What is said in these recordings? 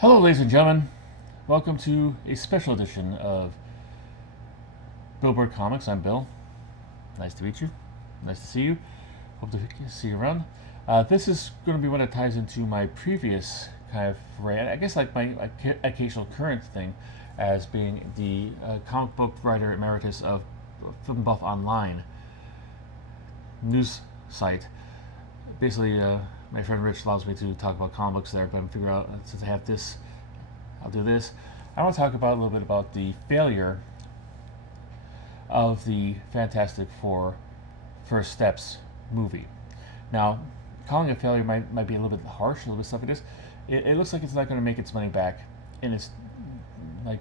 Hello, ladies and gentlemen. Welcome to a special edition of Billboard Comics. I'm Bill. Nice to meet you. Nice to see you. Hope to see you around. This is going to be one that ties into my previous kind of foray, I guess like my occasional current thing, as being the comic book writer emeritus of Film Buff Online news site. Basically, my friend Rich allows me to talk about comic books there, but I'm figuring out since I have this, I'll do this. I want to talk about a little bit about the failure of the Fantastic Four First Steps movie. Now, calling it a failure might be a little bit harsh, a little bit stuff it is. It looks like it's not going to make its money back in its like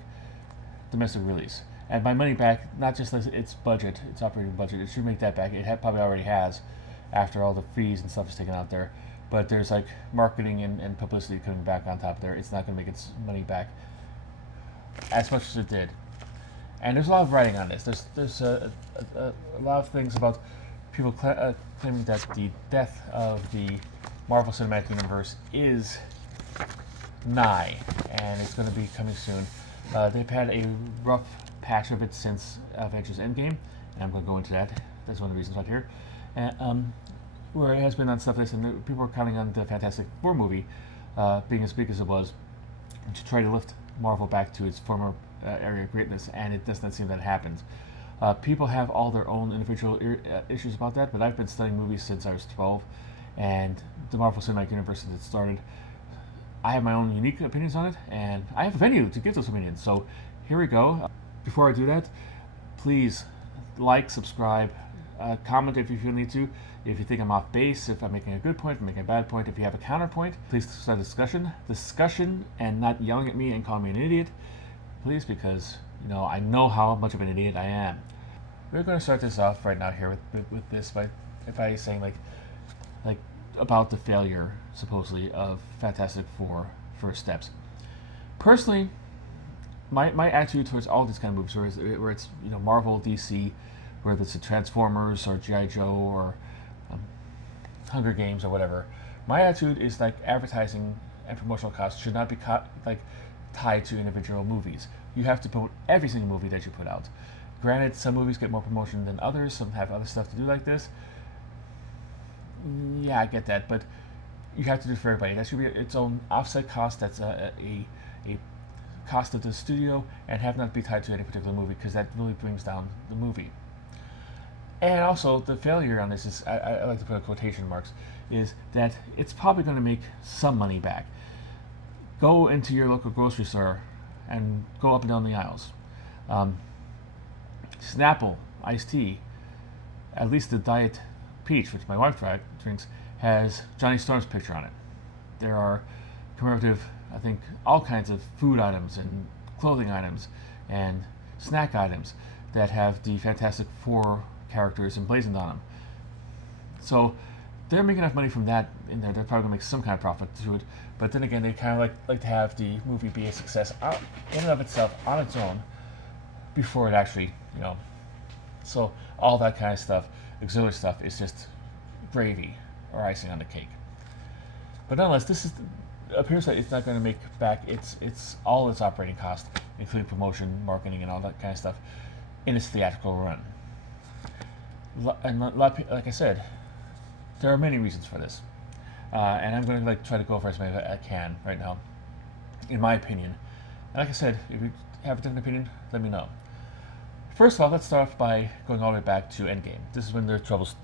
domestic release. And by money back, not just its budget, its operating budget, it should make that back. It probably already has, after all the fees and stuff is taken out there. But there's like marketing and publicity coming back on top there. It's not going to make its money back as much as it did. And there's a lot of writing on this. There's a lot of things about people claiming that the death of the Marvel Cinematic Universe is nigh, and it's going to be coming soon. They've had a rough patch of it since Avengers Endgame, and I'm going to go into that. That's one of the reasons right here. And, where it has been on stuff like this, and people are counting on the Fantastic Four movie being as big as it was to try to lift Marvel back to its former area of greatness, and it does not seem that happens. People have all their own individual issues about that, but I've been studying movies since I was 12, and the Marvel Cinematic Universe since it started. I have my own unique opinions on it, and I have a venue to give those opinions. So here we go. Before I do that, please like, subscribe, comment if you feel need to. If you think I'm off base, if I'm making a good point, if I'm making a bad point, if you have a counterpoint, please start a discussion, and not yelling at me and calling me an idiot, please, because I know how much of an idiot I am. We're going to start this off right now here with this by saying like about the failure supposedly of Fantastic Four First Steps. Personally, my attitude towards all these kind of movies, where it's Marvel, DC, whether it's the Transformers or G.I. Joe or Hunger Games or whatever, my attitude is like advertising and promotional costs should not be tied to individual movies. You have to promote every single movie that you put out. Granted, some movies get more promotion than others, some have other stuff to do like this. Yeah, I get that, but you have to do it for everybody. That should be its own offset cost. That's a cost of the studio, and have not be tied to any particular movie, because that really brings down the movie. And also, the failure on this is, I like to put quotation marks, is that it's probably going to make some money back. Go into your local grocery store and go up and down the aisles. Snapple iced tea, at least the Diet Peach, which my wife drinks, has Johnny Storm's picture on it. There are commemorative, I think, all kinds of food items and clothing items and snack items that have the Fantastic Four characters emblazoned on them. So they're making enough money from that in there. They're probably going to make some kind of profit to it. But then again, they kind of like to have the movie be a success in and of itself, on its own, before it actually, So all that kind of stuff, auxiliary stuff, is just gravy or icing on the cake. But nonetheless, appears that it's not going to make back its all its operating costs, including promotion, marketing, and all that kind of stuff, in its theatrical run. And like I said, there are many reasons for this, and I'm going to try to go over as many as I can right now, in my opinion. And like I said, if you have a different opinion, let me know. First of all, let's start off by going all the way back to Endgame. This is when their troubles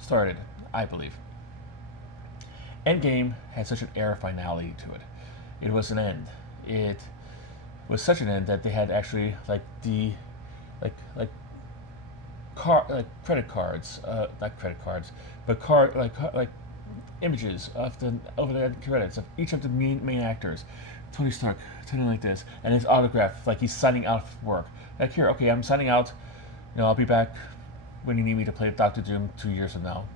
started, I believe. Endgame had such an air finality to it. It was an end. It was such an end that they had actually credit cards, not credit cards, but images of the credits of each of the main actors. Tony Stark turning like this, and his autograph, like he's signing out of work. Like, here, okay, I'm signing out. I'll be back when you need me to play Doctor Doom 2 years from now.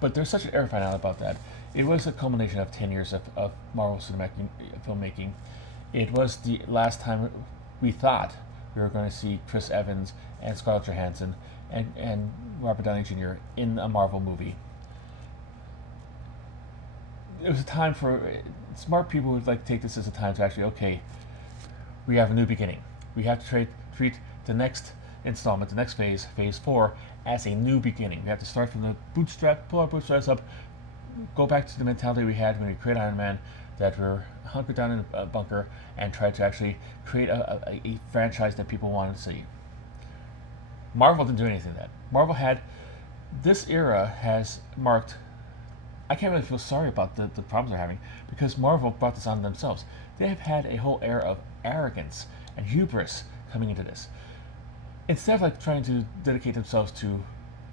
But there's such an air finale about that. It was a culmination of 10 years of Marvel Cinematic filmmaking. It was the last time we thought we were going to see Chris Evans and Scarlett Johansson and Robert Downey Jr. in a Marvel movie. it was a time for smart people would like take this as a time to actually, okay, we have a new beginning. We have to treat the next installment, the next phase, phase 4, as a new beginning. We have to start from the pull our bootstraps up, go back to the mentality we had when we created Iron Man, that we're hunkered down in a bunker and try to actually create a franchise that people wanted to see. Marvel didn't do anything like that. Marvel had, this era has marked, I can't really feel sorry about the problems they're having, because Marvel brought this on themselves. They have had a whole era of arrogance and hubris coming into this. Instead of like trying to dedicate themselves to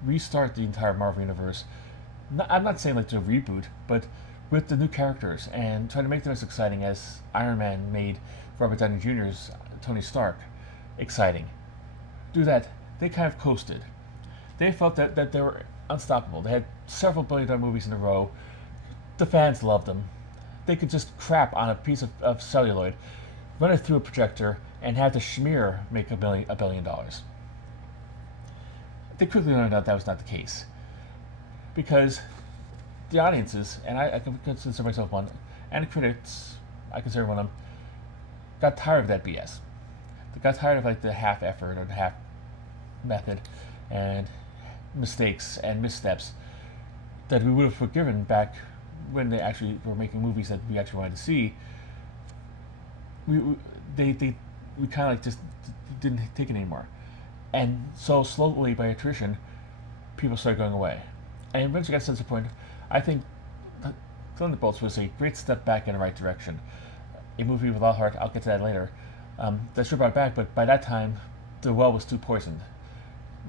restart the entire Marvel universe, I'm not saying like to reboot, but with the new characters and trying to make them as exciting as Iron Man made Robert Downey Jr.'s Tony Stark exciting. Do that, they kind of coasted. They felt that they were unstoppable. They had several billion-dollar movies in a row. The fans loved them. They could just crap on a piece of celluloid, run it through a projector, and have the schmear make $1 billion. They quickly learned out that was not the case. Because the audiences, and I consider myself one, and the critics, I consider one of them, got tired of that BS. They got tired of like the half effort or the half method and mistakes and missteps that we would have forgiven back when they actually were making movies that we actually wanted to see. We kind of like just didn't take it anymore, and so slowly by attrition, people started going away, and eventually got to the point. I think Thunderbolts was a great step back in the right direction. A movie with a lot of heart. I'll get to that later. That sure brought it back, but by that time, the well was too poisoned.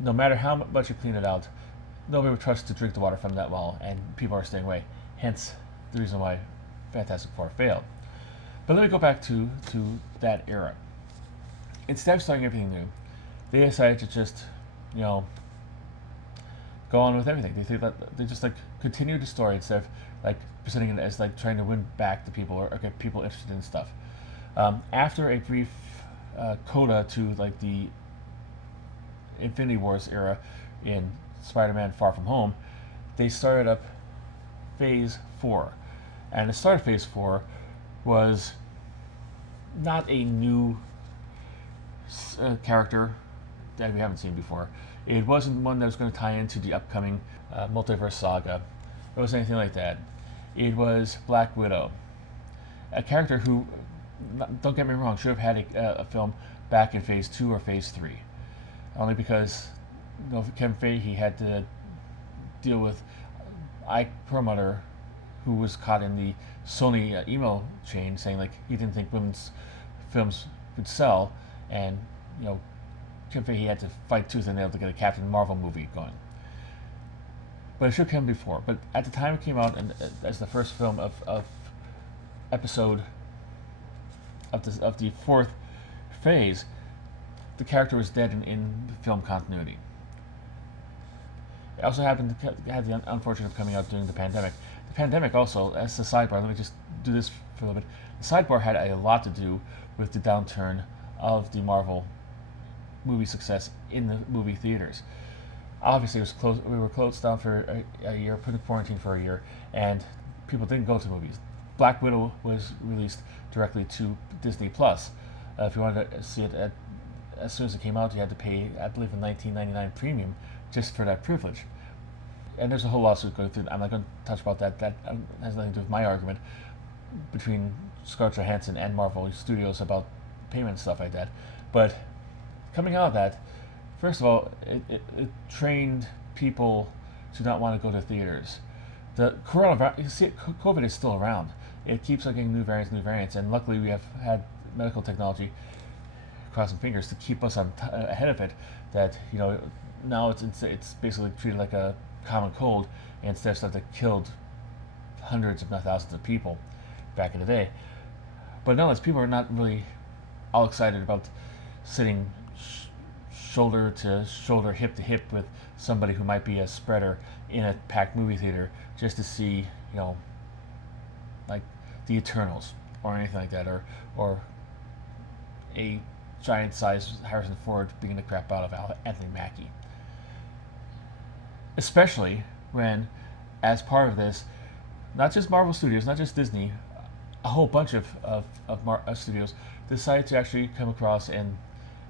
No matter how much you clean it out, nobody would trust to drink the water from that well, and people are staying away. Hence, the reason why Fantastic Four failed. But let me go back to that era. Instead of starting everything new, they decided to just, go on with everything. They think that they just like continue the story instead of like presenting it as like trying to win back the people or get people interested in stuff. After a brief coda to like the Infinity Wars era in Spider-Man Far From Home, they started up Phase 4. And the start of Phase 4 was not a new character that we haven't seen before. It wasn't one that was going to tie into the upcoming multiverse saga. It wasn't anything like that. It was Black Widow, a character who, don't get me wrong, should have had a film back in Phase 2 or Phase 3. Only because Kevin Feige had to deal with Ike Perlmutter, who was caught in the Sony email chain saying like he didn't think women's films would sell, and Kevin Feige had to fight tooth and nail to get a Captain Marvel movie going. But it should have come before. But at the time it came out, and as the first film of episode of the fourth phase, the character was dead in the film continuity. It also had the unfortunate of coming out during the pandemic. The pandemic also, as a sidebar, let me just do this for a little bit. The sidebar had a lot to do with the downturn of the Marvel movie success in the movie theaters. Obviously, it was closed. We were closed down for a year, put in quarantine for a year, and people didn't go to movies. Black Widow was released directly to Disney Plus. If you wanted to see it as soon as it came out, you had to pay, I believe, a $19.99 premium just for that privilege. And there's a whole lawsuit going through. I'm not going to touch about that. That has nothing to do with my argument between Scarlett Johansson and Marvel Studios about payment and stuff like that. But coming out of that, first of all, it trained people to not want to go to theaters. The coronavirus, you see, COVID is still around. It keeps on getting new variants, and luckily we have had medical technology, crossing fingers, to keep us ahead of it. That now it's basically treated like a common cold, instead of stuff that killed hundreds, if not thousands, of people back in the day. But nonetheless, people are not really all excited about sitting shoulder to shoulder, hip to hip with somebody who might be a spreader in a packed movie theater just to see, like the Eternals or anything like that, or a giant-sized Harrison Ford beating the crap out of Anthony Mackie. Especially when, as part of this, not just Marvel Studios, not just Disney, a whole bunch of studios decided to actually come across and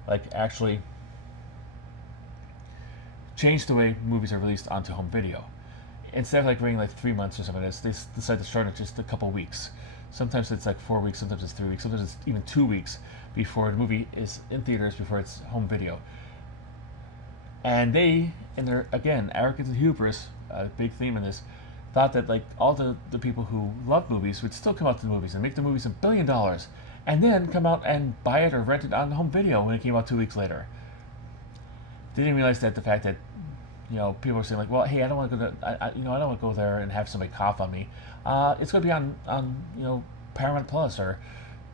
like actually change the way movies are released onto home video. Instead of like waiting like 3 months or something like this, they decide to start it just a couple weeks. Sometimes it's like 4 weeks, sometimes it's 3 weeks, sometimes it's even 2 weeks before the movie is in theaters, before it's home video. And they, in their, again, arrogance and hubris, a big theme in this, thought that like all the people who love movies would still come out to the movies and make the movies $1 billion, and then come out and buy it or rent it on home video when it came out 2 weeks later. They didn't realize that the fact that people were saying like, well, hey, I don't want to go to, I don't want to go there and have somebody cough on me. It's going to be on Paramount Plus or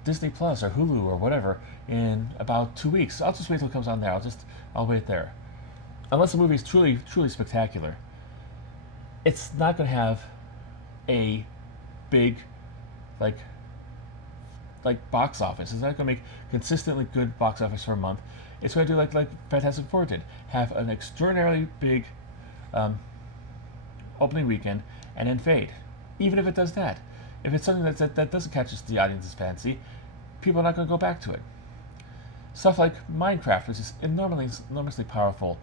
Disney Plus or Hulu or whatever in about 2 weeks. I'll just wait till it comes on there. I'll wait there. Unless the movie is truly spectacular, it's not going to have a big like box office. It's not going to make consistently good box office for a month. It's going to do like Fantastic Four did, have an extraordinarily big opening weekend and then fade. Even if it does that, if it's something that doesn't catch the audience's fancy, people are not going to go back to it. Stuff like Minecraft, which is enormously powerful,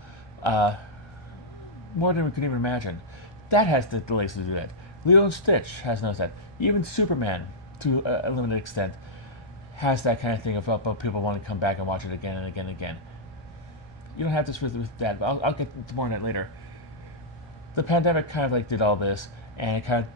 more than we could even imagine, that has the delays to do that. Lilo and Stitch has none of that. Even Superman, to a limited extent, has that kind of thing about people wanting to come back and watch it again and again and again. You don't have this with that, but I'll get to more on that later. The pandemic kind of like did all this, and it kind of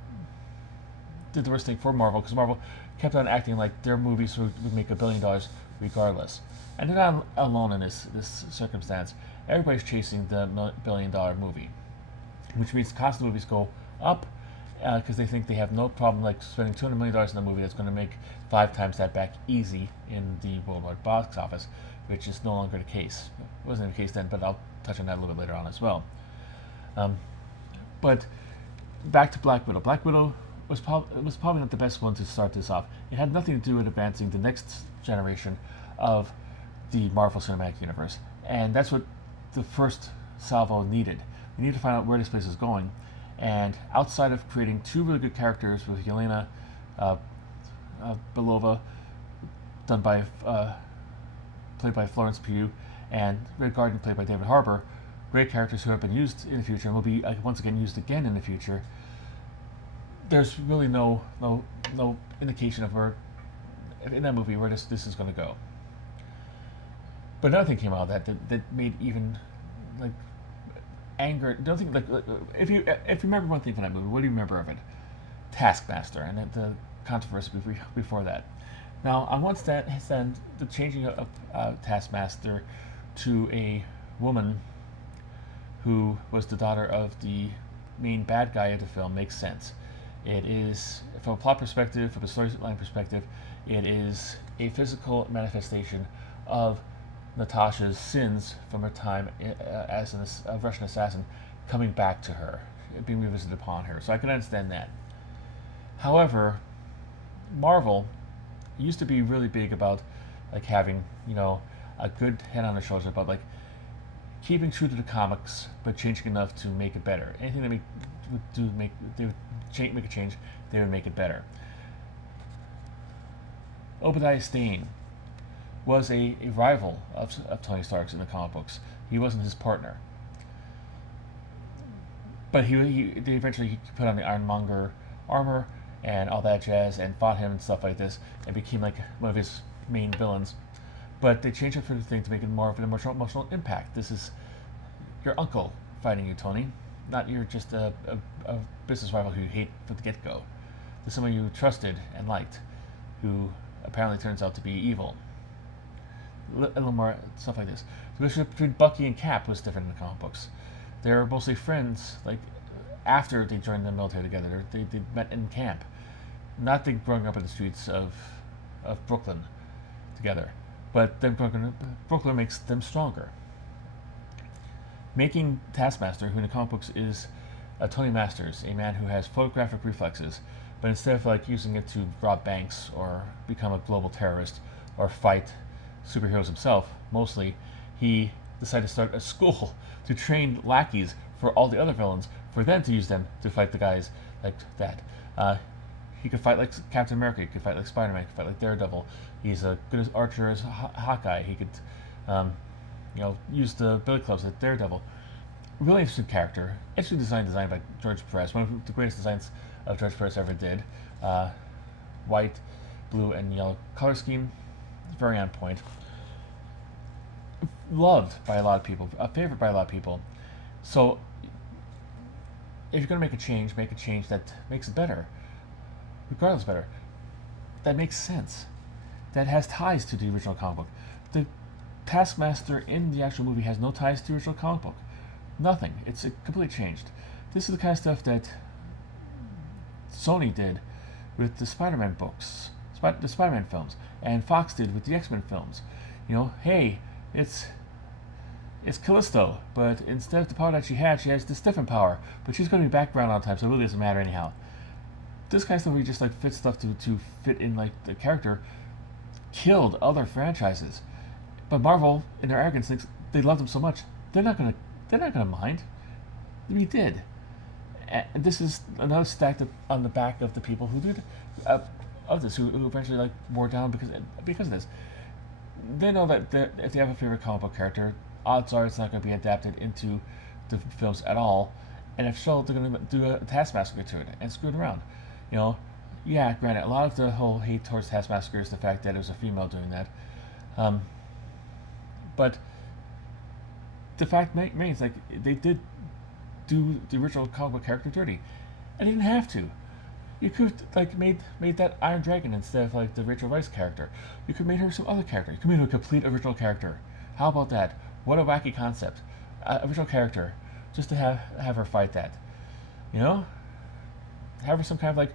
did the worst thing for Marvel, because Marvel kept on acting like their movies would make $1 billion regardless. And they're not alone in this circumstance. Everybody's chasing the $1 billion movie, which means the cost of movies go up, because they think they have no problem like spending $200 million in a movie that's going to make 5 times that back easy in the worldwide box office, which is no longer the case. It wasn't the case then, but I'll touch on that a little bit later on as well. But back to Black Widow. Black Widow was probably not the best one to start this off. It had nothing to do with advancing the next generation of the Marvel Cinematic Universe, and that's what the first salvo needed. We need to find out where this place is going. And outside of creating 2 really good characters with Yelena Belova, played by Florence Pugh, and Red Guardian, played by David Harbour, great characters who have been used in the future and will be once again used again in the future, there's really no indication of where, in that movie, where this is going to go. But another thing came out of that made even like anger. Don't think like if you remember one thing from that movie, what do you remember of it? Taskmaster and the controversy before that. Now, on one stand, the changing of Taskmaster to a woman who was the daughter of the main bad guy of the film makes sense. It is, from a plot perspective, from a storyline perspective, it is a physical manifestation of Natasha's sins from her time as a Russian assassin coming back to her, being revisited upon her. So I can understand that. However, Marvel used to be really big about like having a good head on their shoulders about like keeping true to the comics but changing enough to make it better. Anything they make a change, they would make it better. Obadiah Stane was a rival of Tony Stark's in the comic books. He wasn't his partner. But they eventually put on the Ironmonger armor and all that jazz and fought him and stuff like this and became like one of his main villains. But they changed it for the thing to make it more of an emotional impact. This is your uncle fighting you, Tony, not you're just a business rival who you hate from the get-go. This is someone you trusted and liked, who apparently turns out to be evil. A little more stuff like this. The relationship between Bucky and Cap was different in the comic books. They were mostly friends, like after they joined the military together. They met in camp, not they growing up in the streets of Brooklyn together. But them Brooklyn makes them stronger. Making Taskmaster, who in the comic books is Tony Masters, a man who has photographic reflexes, but instead of like using it to rob banks or become a global terrorist or fight superheroes himself, mostly he decided to start a school to train lackeys for all the other villains for them to use them to fight the guys like that. He could fight like Captain America. He could fight like Spider-Man. He could fight like Daredevil. He's a good as archer as Hawkeye. He could, use the billy clubs as Daredevil. Really interesting character. Interesting designed by George Perez. One of the greatest designs of George Perez ever did. White, blue, and yellow color scheme. Very on point. Loved by a lot of people. A favorite by a lot of people. So, if you're going to make a change that makes it better. Regardless better. That makes sense. That has ties to the original comic book. The Taskmaster in the actual movie has no ties to the original comic book. Nothing. It's completely changed. This is the kind of stuff that Sony did with the Spider-Man books, the Spider-Man films, and Fox did with the X-Men films. Hey, it's Callisto, but instead of the power that she has this different power, but she's going to be background all the time, so it really doesn't matter anyhow. This kind of stuff where you just like fit stuff to fit in like the character killed other franchises. But Marvel, in their arrogance, thinks they love them so much they're not gonna mind. We did, and this is another stack on the back of the people who did of this, who eventually like wore down because of this. They know that if they have a favorite comic book character, odds are it's not going to be adapted into the films at all. And if so, they're going to do a Taskmaster to it and screw it around. Yeah, granted, a lot of the whole hate towards Taskmaster is the fact that it was a female doing that. But the fact remains, like, they did do the original comic book character dirty. And they didn't have to. You could like made that Iron Dragon instead of like the Rachel Weisz character. You could made her some other character. You could make her a complete original character. How about that? What a wacky concept. Original character, just to have her fight that. Have her some kind of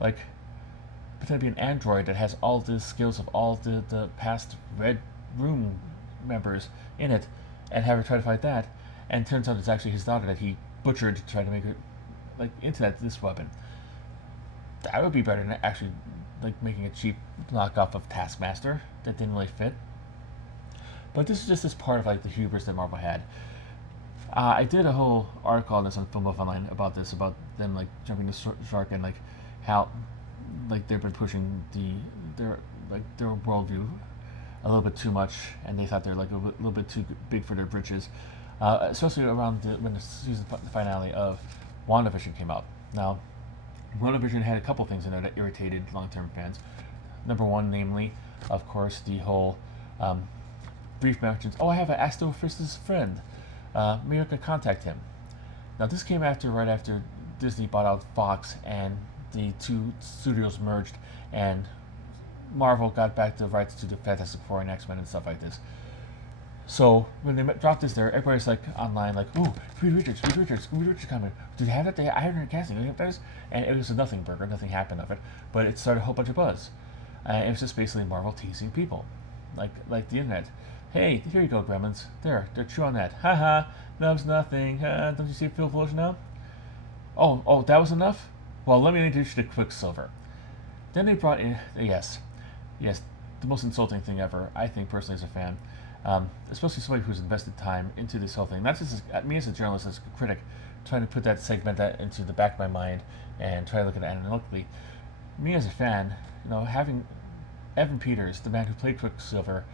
like pretend to be an android that has all the skills of all the past Red Room members in it, and have her try to fight that. And turns out it's actually his daughter that he butchered to try to make her like into this weapon. That would be better than actually like making a cheap knockoff of Taskmaster that didn't really fit. But this is just this part of like the hubris that Marvel had. I did a whole article on this on Film Buff Online about them like jumping the shark and like how like they've been pushing their worldview a little bit too much, and they thought they're like a little bit too big for their britches, especially around when the season finale of WandaVision came out. Now, WandaVision had a couple things in there that irritated long-term fans. Number one, namely, of course, the whole brief mentions, I have an astrophysicist friend. Maybe I could contact him. Now, this came right after Disney bought out Fox and the two studios merged, and Marvel got back the rights to the Fantastic Four and X-Men and stuff like this. So when they dropped this there, everybody's like online, like, "Ooh, Reed Richards coming. Did they have that? I heard it in casting. And it was a nothing burger. Nothing happened of it, but it started a whole bunch of buzz. It was just basically Marvel teasing people, like the internet. Hey, here you go, Gremlins. There, chew on that. Haha, that was nothing. Don't you see it feel foolish now? Oh, that was enough? Well, let me introduce you to Quicksilver. Then they brought in, yes, the most insulting thing ever, I think, personally, as a fan. Especially somebody who's invested time into this whole thing. Not just me as a journalist, as a critic, trying to segment that into the back of my mind and try to look at it analytically. Me as a fan, having Evan Peters, the man who played Quicksilver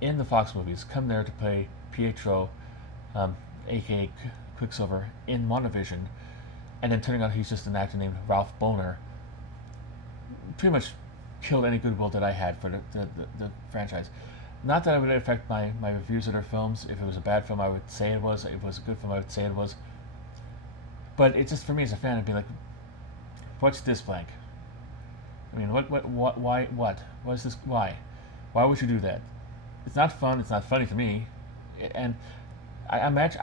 in the Fox movies, come there to play Pietro, aka Quicksilver, in WandaVision, and then turning out he's just an actor named Ralph Bohner, pretty much killed any goodwill that I had for the franchise. Not that it would affect my reviews of their films. If it was a bad film, I would say it was. If it was a good film, I would say it was. But it's just, for me as a fan, it'd be like, what's this blank? I mean, why, what? What is this, why? Why would you do that? It's not fun, it's not funny to me. And I imagine,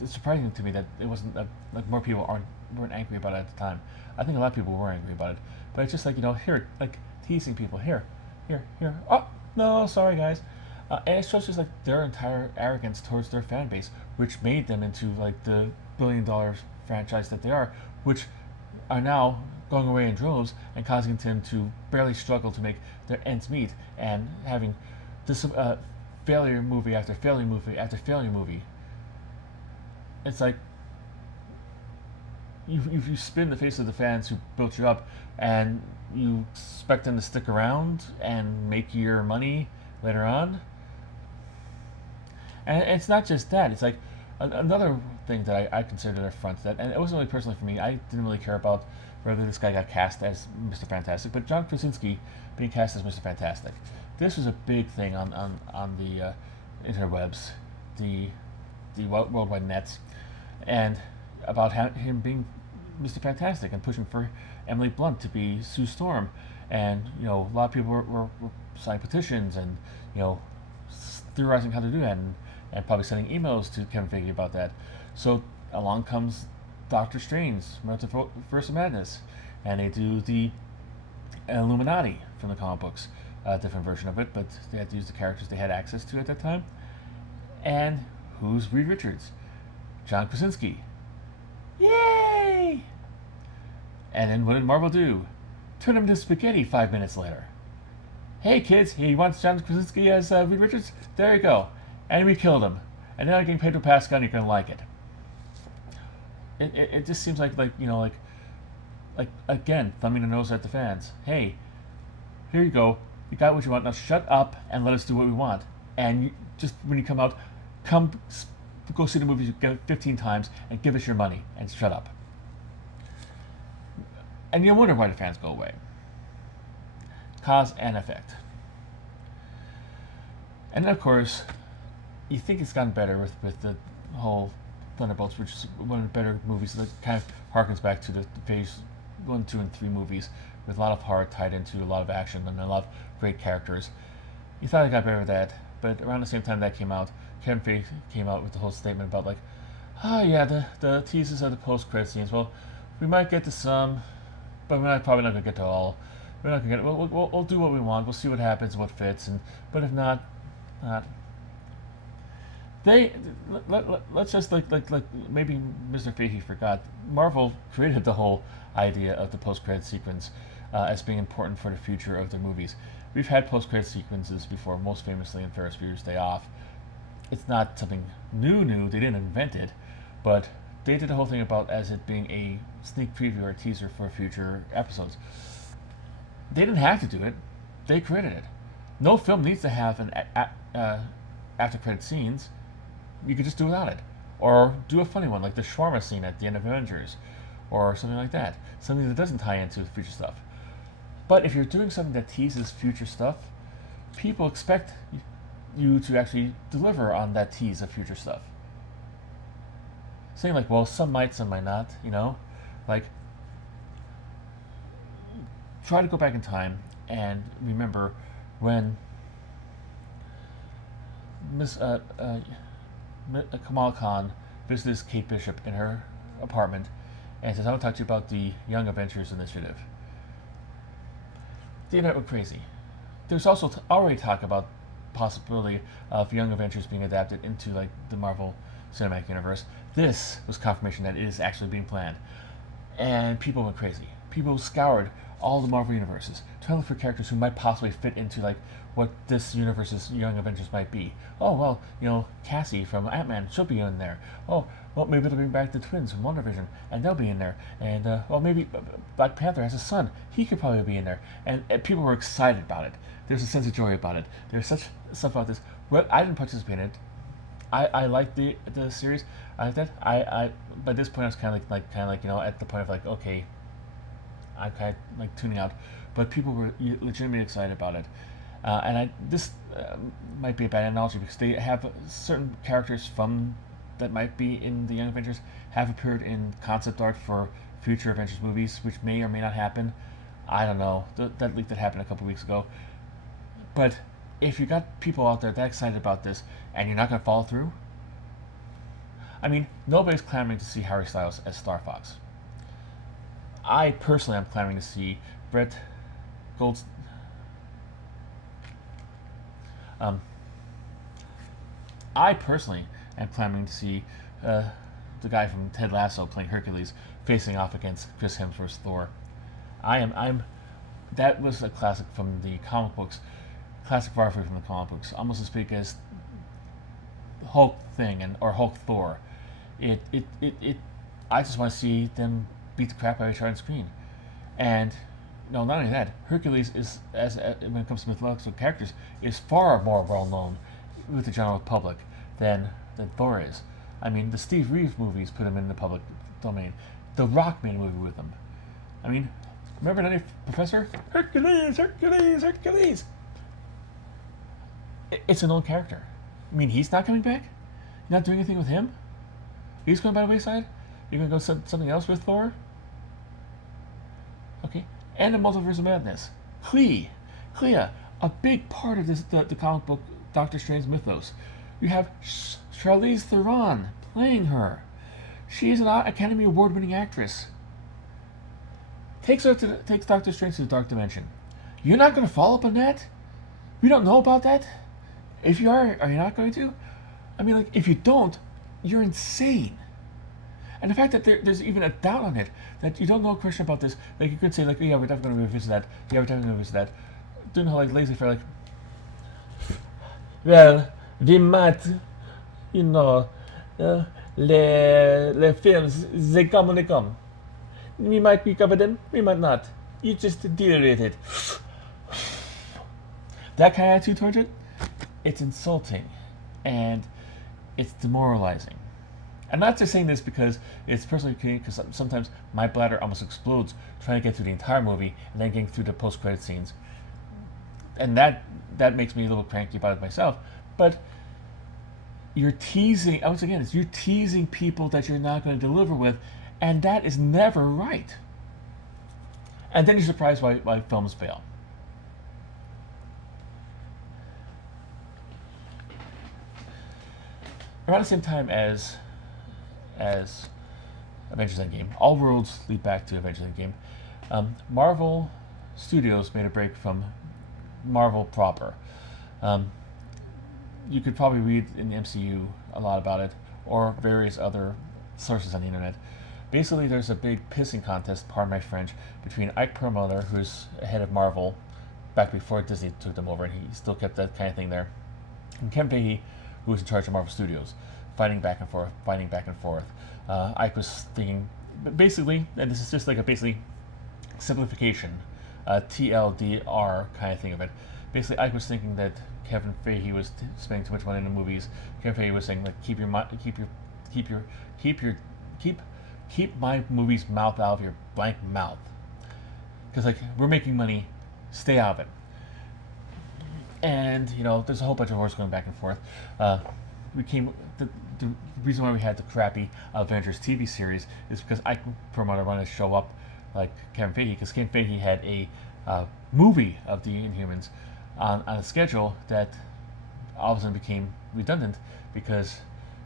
it's surprising to me that it wasn't, like more people weren't angry about it at the time. I think a lot of people were angry about it. But it's just like, here, like teasing people, here. Oh, no, sorry guys. And it shows just like their entire arrogance towards their fan base, which made them into like the $billion franchise that they are, which are now going away in droves and causing them to barely struggle to make their ends meet, and having this failure movie after failure movie after failure movie. It's like, you spin the face of the fans who built you up, and you expect them to stick around and make your money later on. And it's not just that. It's like another thing that I considered an affront that, and it wasn't really personally for me. I didn't really care about whether this guy got cast as Mr. Fantastic, but John Krasinski being cast as Mr. Fantastic. This was a big thing on the interwebs, the worldwide nets, and about him being Mr. Fantastic and pushing for Emily Blunt to be Sue Storm, and a lot of people were signing petitions and theorizing how to do that, and probably sending emails to Kevin Feige about that. So along comes Doctor Strange, Multiverse of Madness, and they do the Illuminati from the comic books, a different version of it, but they had to use the characters they had access to at that time. And who's Reed Richards? John Krasinski. Yay! And then what did Marvel do? Turn him into spaghetti 5 minutes later. Hey kids, he wants John Krasinski as Reed Richards? There you go. And we killed him. And now you're getting Pedro Pascal and you're going to like it. It just seems like again, thumbing the nose at the fans. Hey, here you go. You got what you want. Now shut up and let us do what we want. And just when you come out, go see the movies 15 times and give us your money and shut up. And you wonder why the fans go away. Cause and effect. And then of course, you think it's gotten better with the whole Thunderbolts, which is one of the better movies that kind of harkens back to the phase 1, 2, and 3 movies, with a lot of heart tied into a lot of action and a lot of great characters. You thought it got better with that, but around the same time that came out, Kevin Feige came out with the whole statement about the teasers of the post-credit scenes. Well, we might get to some, but we're probably not gonna get to all. We're not gonna get. We'll do what we want. We'll see what happens, what fits, but if not, not. Let's just like maybe Mr. Feige forgot. Marvel created the whole idea of the post-credit sequence as being important for the future of their movies. We've had post-credit sequences before, most famously in Ferris Bueller's Day Off. It's not something new. They didn't invent it, but they did the whole thing about as it being a sneak preview or a teaser for future episodes. They didn't have to do it. They created it. No film needs to have an after-credit scenes. You could just do without it. Or do a funny one, like the shawarma scene at the end of Avengers, or something like that. Something that doesn't tie into future stuff. But if you're doing something that teases future stuff, people expect you to actually deliver on that tease of future stuff. Saying like, well, some might not, like, try to go back in time and remember when Kamala Khan visits Kate Bishop in her apartment and says, I want to talk to you about the Young Avengers Initiative. The internet went crazy. There's also already talk about possibility of Young Avengers being adapted into like the Marvel Cinematic Universe. This was confirmation that it is actually being planned. And people went crazy. People scoured all the Marvel universes, trying to look for characters who might possibly fit into like what this universe's Young Avengers might be. Oh well, Cassie from Ant-Man, she'll be in there. Oh well, maybe they'll bring back the twins from WandaVision, and they'll be in there. And well, maybe Black Panther has a son, he could probably be in there. And people were excited about it. There's a sense of joy about it. There's such stuff about this. Well, I didn't participate in it. I liked the series. I liked that. I by this point I was kind of like at the point of like, okay, I'm kind of like tuning out, but people were legitimately excited about it. And this might be a bad analogy because they have certain characters from that might be in the Young Avengers have appeared in concept art for future Avengers movies, which may or may not happen. I don't know. That leak that happened a couple weeks ago. But if you got people out there that excited about this and you're not going to follow through, I mean, nobody's clamoring to see Harry Styles as Star Fox. I personally am clamoring to see Brett Goldstein. I personally am clamoring to see the guy from Ted Lasso playing Hercules facing off against Chris Hemsworth's Thor. That was a classic from the comic books, classic rivalry from the comic books, almost as big as Hulk thing or Hulk Thor. I just want to see them beat the crap out of each other on screen. And no, not only that, Hercules is, when it comes to mythological characters, is far more well known with the general public than Thor is. I mean, the Steve Reeves movies put him in the public domain. The Rock made a movie with him. I mean, remember that Professor? Hercules, Hercules, Hercules! It's an old character. I mean, he's not coming back? You're not doing anything with him? He's going by the wayside? You're going to go something else with Thor? Okay. And the Multiverse of Madness. Clea, a big part of the comic book Doctor Strange mythos. You have Charlize Theron playing her. She's an Academy Award-winning actress. Takes Doctor Strange to the Dark Dimension. You're not going to follow up on that? We don't know about that? If you are you not going to? I mean, like, if you don't, you're insane. And the fact that there's even a doubt on it, that you don't know a question about this, like, you could say, like, yeah, we're definitely going to revisit that. Yeah, we're definitely going to revisit that. Doing how, like, lazy for, like, well, we might, you know, les films, they come. We might recover them, we might not. You just deal with it. That kind of attitude towards it, it's insulting. And it's demoralizing. I'm not just saying this because it's personally because sometimes my bladder almost explodes trying to get through the entire movie and then getting through the post-credit scenes. And that makes me a little cranky about it myself. But you're teasing, once again, you're teasing people that you're not going to deliver with, and that is never right. And then you're surprised why films fail. Around the same time as Avengers Endgame, all roads lead back to Avengers Endgame. Marvel Studios made a break from Marvel proper. You could probably read in the MCU a lot about it, or various other sources on the internet. Basically, there's a big pissing contest, pardon my French, between Ike Perlmutter, who's head of Marvel back before Disney took them over, and he still kept that kind of thing there, and Kevin Feige, who was in charge of Marvel Studios, fighting back and forth. Ike was thinking, basically, and this is just like a basically simplification, TLDR kind of thing of it. Basically, Ike was thinking that Kevin Feige was spending too much money in the movies. Kevin Feige was saying, like, keep my movie's mouth out of your blank mouth, because, like, we're making money, stay out of it. And, you know, there's a whole bunch of horse going back and forth. The reason why we had the crappy Avengers TV series is because Ike Perlmutter wanted to show up like Kevin Feige, because Kevin Feige had a movie of the Inhumans on a schedule that all of a sudden became redundant because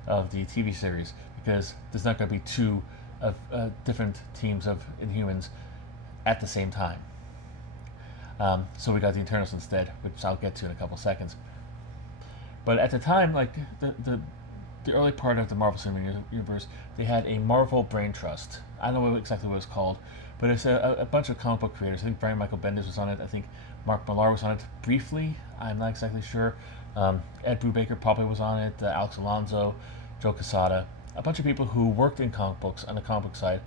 of the TV series, because there's not going to be two different teams of Inhumans at the same time. So we got the Eternals instead, which I'll get to in a couple seconds. But at the time, like the early part of the Marvel Cinematic Universe, they had a Marvel Brain Trust. I don't know exactly what it was called, but it's a bunch of comic book creators. I think Brian Michael Bendis was on it. I think Mark Millar was on it briefly. I'm not exactly sure. Ed Brubaker probably was on it. Alex Alonso, Joe Quesada. A bunch of people who worked in comic books on the comic book side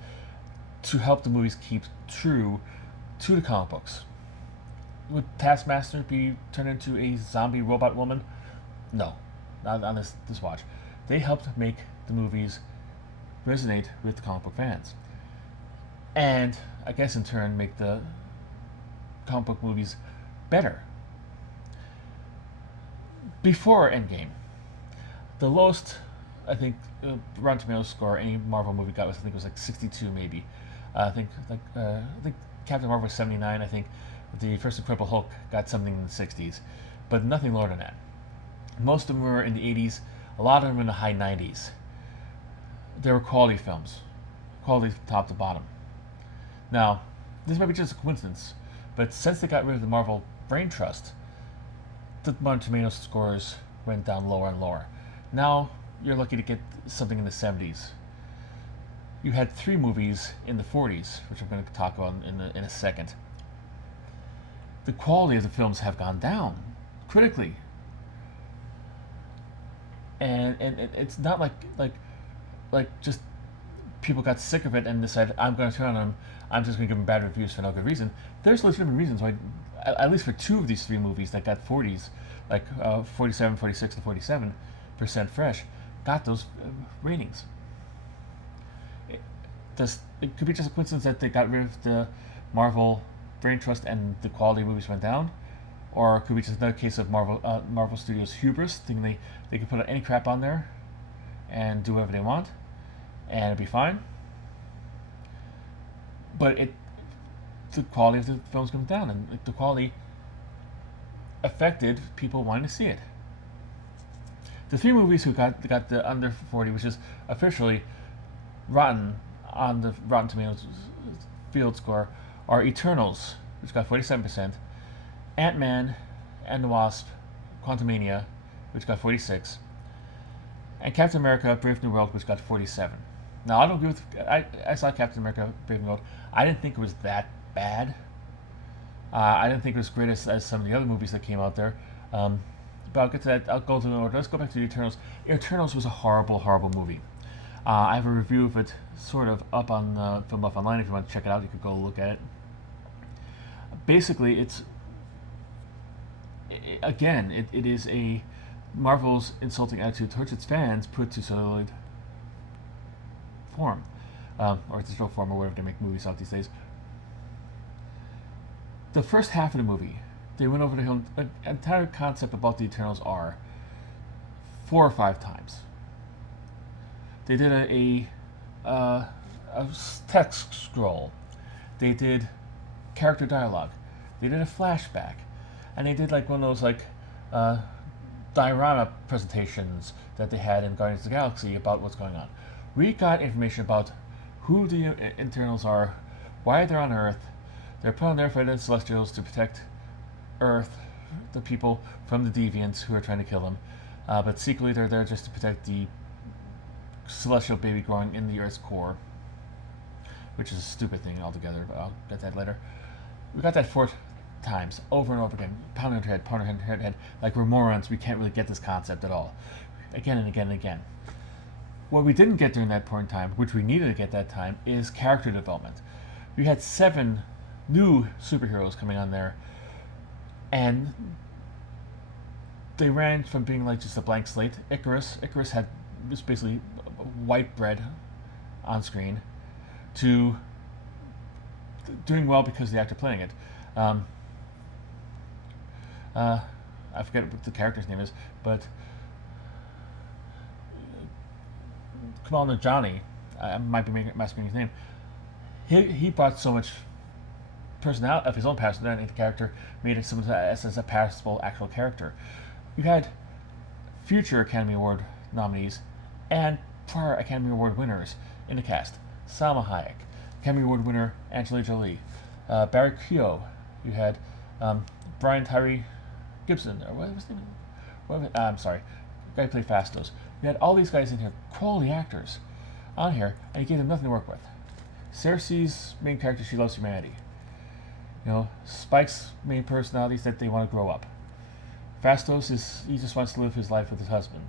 to help the movies keep true to the comic books. Would Taskmaster be turned into a zombie robot woman? No, not on this watch. They helped make the movies resonate with the comic book fans, and I guess in turn make the comic book movies better. Before Endgame, the lowest, I think, Rotten Tomatoes score any Marvel movie got was, I think it was like 62 maybe. I think Captain Marvel was 79. I think the first Incredible Hulk got something in the 60s, but nothing lower than that. Most of them were in the 80s, a lot of them in the high 90s. They were quality films, quality top to bottom. Now, this might be just a coincidence, but since they got rid of the Marvel Brain Trust, the Rotten Tomatoes scores went down lower and lower. Now, you're lucky to get something in the 70s. You had 3 movies in the 40s, which I'm going to talk about in a second. The quality of the films have gone down critically, and it's not like just people got sick of it and decided, I'm going to turn on them, I'm just going to give them bad reviews for no good reason. There's legitimate reasons why, at least for two of these three movies that got 40s, like 47, 46, and 47% fresh, got those ratings. It could be just a coincidence that they got rid of the Marvel brain trust and the quality of movies went down, or it could be just another case of Marvel Studios hubris, thinking they could put any crap on there and do whatever they want, and it'd be fine. But the quality of the films comes down, and the quality affected people wanting to see it. The three movies who got the under 40, which is officially rotten on the Rotten Tomatoes field score, are Eternals, which got 47%, Ant-Man and the Wasp, Quantumania, which got 46%, and Captain America: Brave New World, which got 47%. Now, I don't agree with. I saw Captain America: Brave New World. I didn't think it was that bad. I didn't think it was great as some of the other movies that came out there. But I'll get to that. I'll go to the order. Let's go back to the Eternals. Eternals was a horrible, horrible movie. I have a review of it sort of up on Film Buff Online. If you want to check it out, you could go look at it. Basically, it is a Marvel's insulting attitude towards its fans put to celluloid form, or digital form, or whatever they make movies out these days. The first half of the movie, they went over the entire concept about the Eternals are 4 or 5 times. They did a text scroll. They did character dialogue. They did a flashback, and they did like one of those diorama presentations that they had in Guardians of the Galaxy about what's going on. We got information about who the Eternals are, why they're on Earth. They're put on there by the Celestials to protect Earth, the people, from the deviants who are trying to kill them. But secretly, they're there just to protect the celestial baby growing in the Earth's core, which is a stupid thing altogether, but I'll get that later. We got that 4 times, over and over again, pound on her head, like we're morons, we can't really get this concept at all. Again and again and again. What we didn't get during that point in time, which we needed to get that time, is character development. We had 7 new superheroes coming on there, and they ran from being like just a blank slate. Icarus had just basically white bread on screen, to doing well because the actor playing it. I forget what the character's name is, but Kamal Nanjiani, I might be masquerading his name. He brought so much personality of his own personality into the character, made it something as a passable actual character. You had future Academy Award nominees and prior Academy Award winners in the cast. Salma Hayek, Academy Award winner Angelina Jolie, Barry Keogh. You had Brian Tyree Gibson, or what was his name? I'm sorry, the guy who played Fastos. You had all these guys in here, quality actors, on here, and you gave them nothing to work with. Cersei's main character, she loves humanity. You know, Spike's main personality is that they want to grow up. Fastos he just wants to live his life with his husband.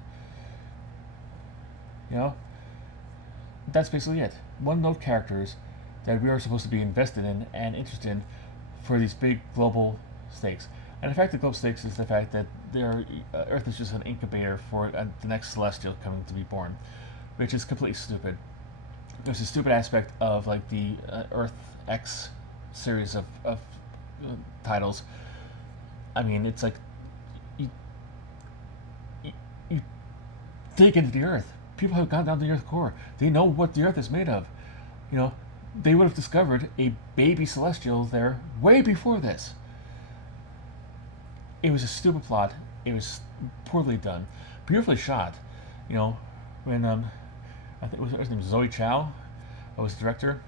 You know, that's basically it. One-note characters that we are supposed to be invested in and interested in for these big global stakes. And in fact, the global stakes is the fact that Earth is just an incubator for the next Celestial coming to be born, which is completely stupid. There's a stupid aspect of like the Earth X series of titles. I mean, it's like you dig into the Earth. People have gone down to the Earth core. They know what the Earth is made of. You know, they would have discovered a baby Celestial there way before this. It was a stupid plot. It was poorly done, beautifully shot. You know, when I think her name was Zoe Chow, was the director.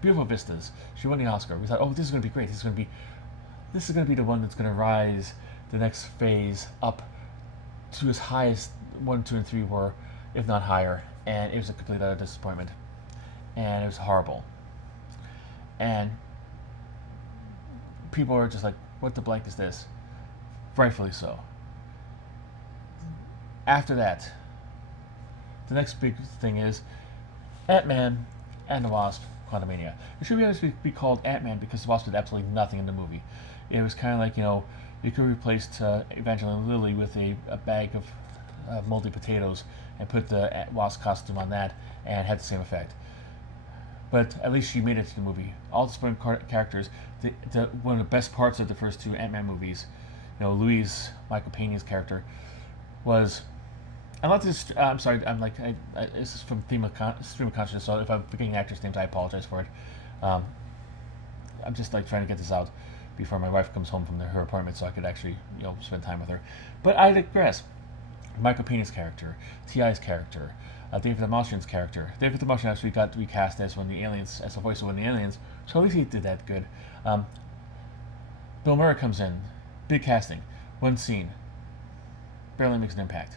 Beautiful vistas. She won the Oscar. We thought, oh, this is going to be great. This is going to be the one that's going to rise the next phase up to as high as 1, 2, and 3 were, if not higher. And it was a complete utter disappointment. And it was horrible. And people are just like, what the blank is this? Rightfully so. After that, the next big thing is Ant-Man and the Wasp: Quantumania. It should be called Ant-Man because the Wasp did absolutely nothing in the movie. It was kind of like, you could replace Evangeline Lilly with a bag of moldy potatoes and put the Wasp costume on that and had the same effect. But at least she made it to the movie. All the supporting characters, one of the best parts of the first two Ant-Man movies, Louise, Michael Pena's character, was. I love this. I'm sorry. This is from stream of consciousness. So if I'm forgetting actors' names, I apologize for it. Um, I'm just like trying to get this out before my wife comes home from her apartment, so I could actually spend time with her. But I digress. Michael Pena's character, T.I.'s character, David Dastmalchian's character. David Dastmalchian actually got recast as one of the aliens, as a voice of one of the aliens. So at least he did that good. Bill Murray comes in, big casting, one scene, barely makes an impact.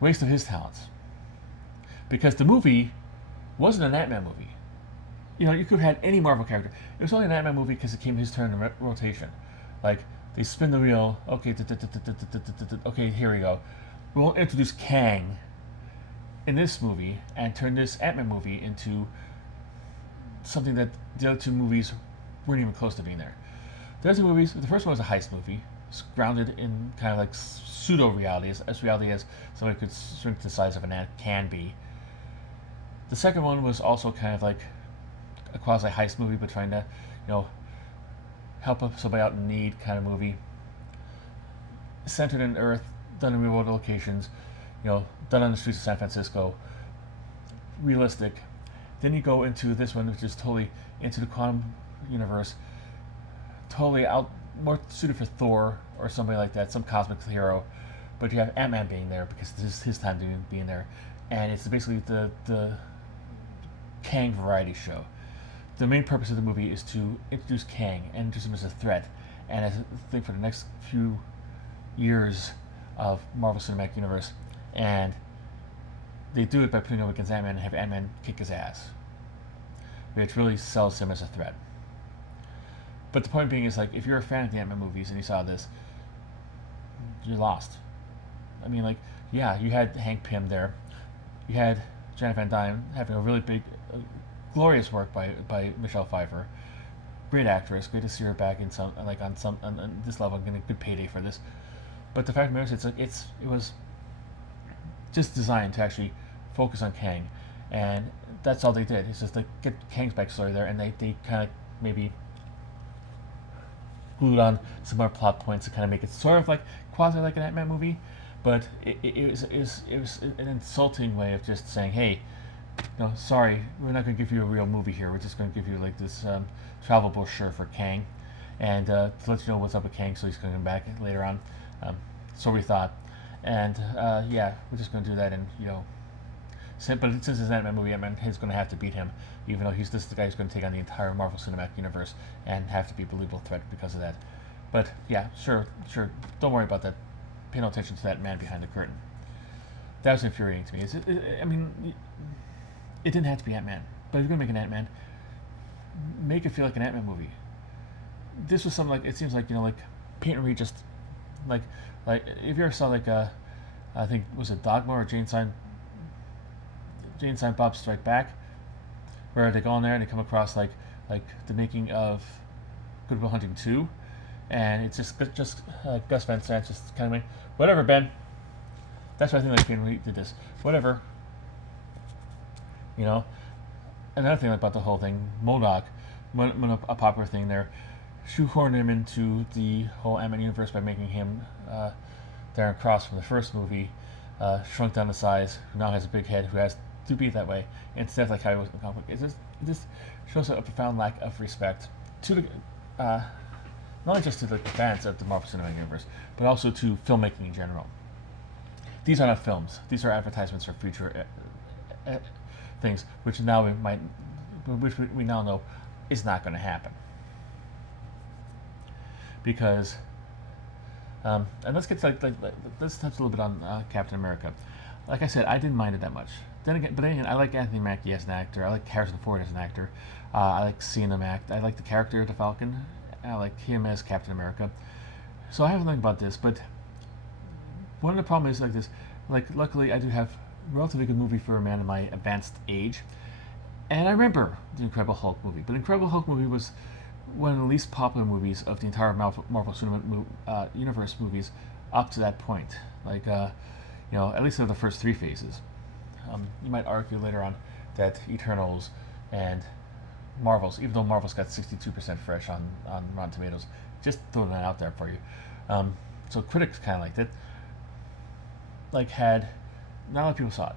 Waste of his talents. Because the movie wasn't an Ant-Man movie. You could have had any Marvel character. It was only an Ant-Man movie because it came his turn in rotation. Like, they spin the wheel, okay, okay, here we go. We'll introduce Kang in this movie and turn this Ant-Man movie into something that the other two movies weren't even close to being there. The other two movies, the first one was a heist movie, grounded in kind of like pseudo-reality, as reality as somebody could shrink to the size of an ant can be. The second one was also kind of like a quasi-heist movie, but trying to, help somebody out in need kind of movie. Centered in Earth, done in real-world locations, done on the streets of San Francisco. Realistic. Then you go into this one, which is totally into the quantum universe, totally out, more suited for Thor or somebody like that, some cosmic hero. But you have Ant-Man being there because this is his time being there, and it's basically the Kang variety show. The main purpose of the movie is to introduce Kang and introduce him as a threat, and as a thing for the next few years of Marvel Cinematic Universe. And they do it by putting him against Ant-Man and have Ant-Man kick his ass, which really sells him as a threat. But the point being is, like, if you're a fan of the Ant-Man movies and you saw this, you're lost. I mean, like, yeah, you had Hank Pym there. You had Janet Van Dyne having a really big, glorious work by Michelle Pfeiffer. Great actress. Great to see her back in some, like, on this level, getting a good payday for this. But the fact of the matter is, it was just designed to actually focus on Kang, and that's all they did. It's just like get Kang's backstory there, and they kind of maybe glued on some more plot points to kind of make it sort of like quasi like an Ant-Man movie, but it was an insulting way of just saying, hey, sorry, we're not going to give you a real movie here. We're just going to give you like this travel brochure for Kang, and to let you know what's up with Kang, so he's going to come back later on. So we thought, and yeah, we're just going to do that, and but since it's an Ant-Man movie, Ant-Man is going to have to beat him, even though he's just the guy who's going to take on the entire Marvel Cinematic Universe and have to be a believable threat because of that. But yeah, sure, don't worry about that. Pay no attention to that man behind the curtain. That was infuriating to me. I mean, it didn't have to be Ant-Man, but if you're going to make an Ant-Man, make it feel like an Ant-Man movie. This was something like, it seems like, like Peyton Reed just, like if you ever saw like I think, was it Dogma or Jane Silent Bob Strike Back, where they go in there and they come across like the making of Good Will Hunting 2, and it's just Gus Van Sant just kind of like, whatever, Ben. That's why I think like Peyton Reed did this. Whatever. Another thing about the whole thing, MODOK, a popular thing there, shoehorned him into the whole Ant-Man universe by making him Darren Cross from the first movie, shrunk down to size, who now has a big head, who has to be that way, instead of like how he was in the comic book. It just shows a profound lack of respect to the, not only just to the fans of the Marvel Cinematic Universe, but also to filmmaking in general. These are not films. These are advertisements for future things, which we now know is not going to happen. Because, and let's get to let's touch a little bit on Captain America. Like I said, I didn't mind it that much. Then again, I like Anthony Mackie as an actor. I like Harrison Ford as an actor. I like seeing him act. I like the character of the Falcon. I like him as Captain America. So I have nothing about this, but one of the problems is like this. Like, luckily, I do have a relatively good movie for a man in my advanced age. And I remember the Incredible Hulk movie, but the Incredible Hulk movie was one of the least popular movies of the entire Marvel Cinematic Universe movies up to that point. Like, at least of the first three phases. You might argue later on that Eternals and Marvels, even though Marvels got 62% fresh on Rotten Tomatoes, just throwing that out there for you. So critics kind of liked it. Not a lot of people saw it.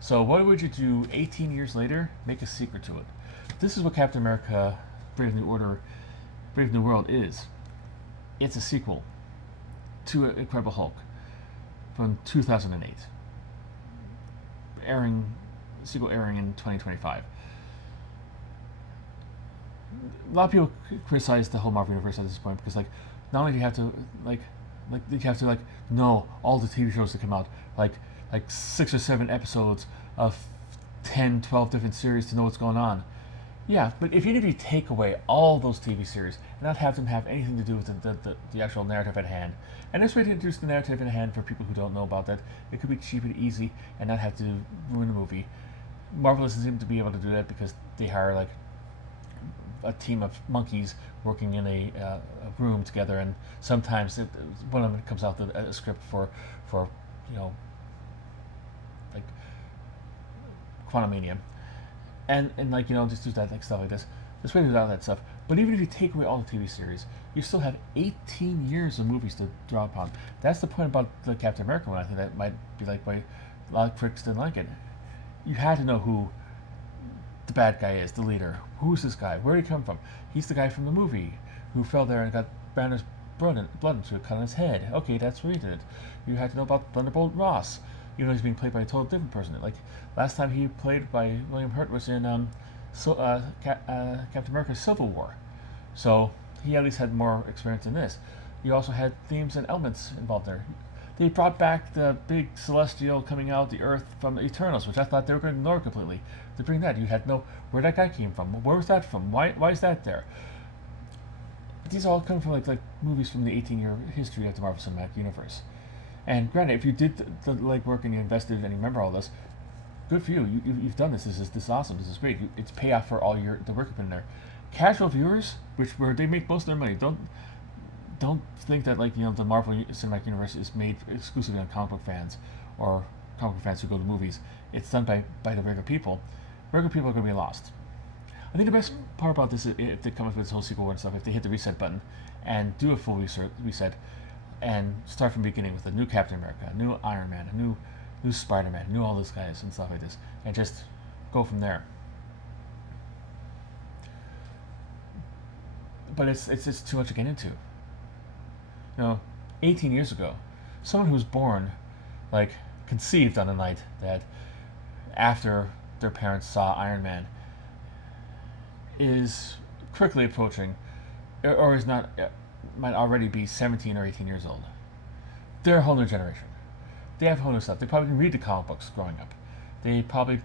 So what would you do 18 years later? Make a sequel to it. This is what Captain America: Brave New World is. It's a sequel to Incredible Hulk from 2008, sequel airing in 2025. A lot of people criticize the whole Marvel universe at this point because, not only do you have to know all the TV shows that come out, like 6 or 7 episodes of 10, 12 different series to know what's going on. Yeah, but if you take away all those TV series and not have them have anything to do with the actual narrative at hand, and this way to introduce the narrative at hand for people who don't know about that, it could be cheap and easy and not have to ruin the movie. Marvel doesn't seem to be able to do that because they hire a team of monkeys working in a room together, and sometimes one of them comes out with a script for Quantumania, and just do that stuff like this. This way to do all that stuff. But even if you take away all the TV series, you still have 18 years of movies to draw upon. That's the point about the Captain America one. I think that might be why a lot of critics didn't like it. You had to know who the bad guy is, the leader. Who's this guy? Where did he come from? He's the guy from the movie who fell there and got Banner's blood into it, cut on his head. Okay, that's where he did it. You had to know about Thunderbolt Ross, even though he's being played by a total different person. Last time he played by William Hurt was in Captain America: Civil War, so he at least had more experience in this. You also had themes and elements involved there. They brought back the big celestial coming out of the Earth from the Eternals, which I thought they were going to ignore completely. To bring that, you had to know where that guy came from. Where was that from? Why is that there? These all come from movies from the 18-year history of the Marvel Cinematic Universe. And granted, if you did the legwork and you invested and you remember all this, good for you. You've done this. This is awesome. This is great. It's payoff for all the work you've put in there. Casual viewers, where they make most of their money, don't think that the Marvel Cinematic Universe is made exclusively on comic book fans or comic book fans who go to movies. It's done by the regular people. Regular people are going to be lost. I think the best part about this is if they come up with this whole sequel and stuff, if they hit the reset button and do a full reset and start from the beginning with a new Captain America, a new Iron Man, a new Spider-Man, new all those guys and stuff like this, and just go from there. But it's just too much to get into. 18 years ago, someone who was born, conceived on the night that after their parents saw Iron Man, is quickly approaching, or is not, might already be 17 or 18 years old. They're a whole new generation. They have whole new stuff. They probably didn't read the comic books growing up. They probably